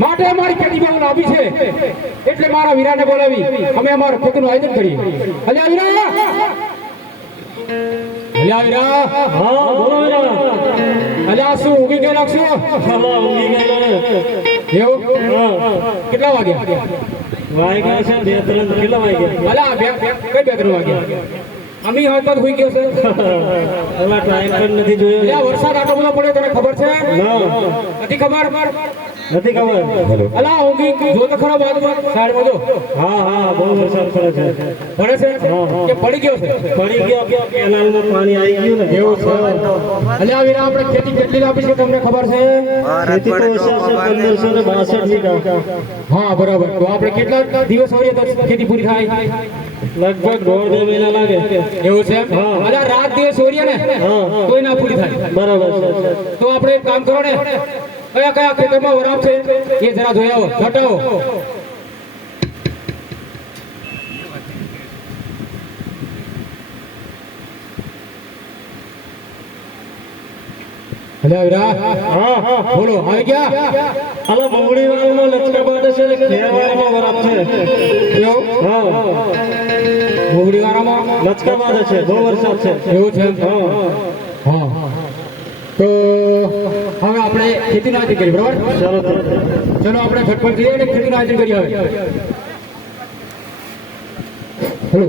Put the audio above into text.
માટે અમારી ખેતી બહુ લાંબી છે એટલે મારા વીરાને બોલાવી અમે અમારા ખેતીનું આયોજન કરીએ. અલ્યા વીરા, અલ્યા વીરા. હા બોલો વીરા. અલ્યા શું ઊંઘી ગયેલા લાગશો? હા ઊંઘી ગયેલા. એવું? હા. કેટલા વાગ્યા? વાગ્યા છે 2-3. કેટલા વાગ્યા? અલ્યા કઈ 2-3 વાગ્યા? અમી હવે તો હોઈ ગયો છે. એમાં ટાઈમ પણ નથી જોયો. અલ્યા વરસાદ આટલો બધો પડ્યો તને ખબર છે? ના નથી ખબર. નથી ખબર. અલા ઊંઘી જો તો ખરા બાજુમાં સાઈડમાં જો. હા હા બહુ વરસાદ પડે છે. પડે છે કે પડી ગયો છે? પડી ગયો કે કેનાલમાં પાણી આવી ગયું ને. એવું છે. અલ્યા વીરા આપણે ખેતી કેટલી લાંબી છે તમને ખબર છે? ખેતી તો ઓછા છે 1562 વીઘા. હા બરાબર. તો આપણે કેટલા દિવસ હોય તો ખેતી પૂરી થાય? લગભગ 1.5-2 મહિના લાગે. એવું છે? અલ્યા રાત દિવસ હોય ને કોઈ ના પૂરી થાય. બરાબર. તો આપણે એક કામ કરો ને, કયા કયા ખેતરમાં વરાપ છે એ જરા જોઈ આવો, ઘટાવો. અલ્યા વીરા. હા હા બોલો આવી ગયા? અલા બમણી વાળામાં લચકા બાંધે છે ને ખેરવાળામાં વરાપ છે. એવું? હા મોગડી વાળામાં લચકા બાંધે છે. બહુ વરસાદ છે. એવું છે? હા હા. તો હવે આપણે ખેતીનું આયોજન કરીએ, બરાબર? ચાલો ચલો આપણે ઝટપટ જઈએ અને ખેતીનું આયોજન કરીએ હવે. હેલો.